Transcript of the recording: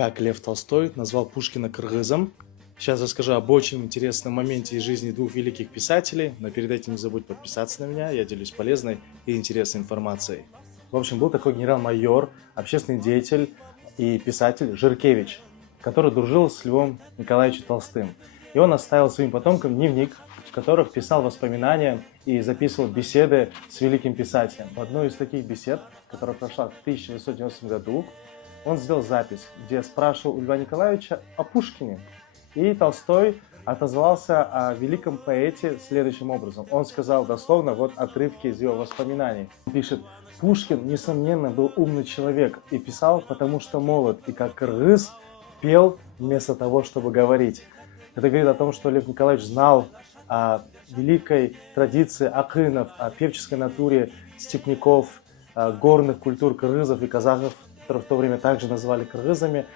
как Лев Толстой назвал Пушкина кыргызом. Сейчас расскажу об очень интересном моменте из жизни двух великих писателей, но перед этим не забудь подписаться на меня, я делюсь полезной и интересной информацией. В общем, был такой генерал-майор, общественный деятель и писатель Жиркевич, который дружил с Львом Николаевичем Толстым. И он оставил своим потомкам дневник, в которых писал воспоминания и записывал беседы с великим писателем. В одной из таких бесед, которая прошла в 1990 году, он сделал запись, где спрашивал у Льва Николаевича о Пушкине. И Толстой отозвался о великом поэте следующим образом. Он сказал дословно вот отрывки из его воспоминаний. Он пишет: «Пушкин, несомненно, был умный человек и писал, потому что молод, и как кыргыз пел вместо того, чтобы говорить». Это говорит о том, что Лев Николаевич знал о великой традиции акынов, о певческой натуре степняков, горных культур кыргызов и казахов, которых в то время также называли кыргызами.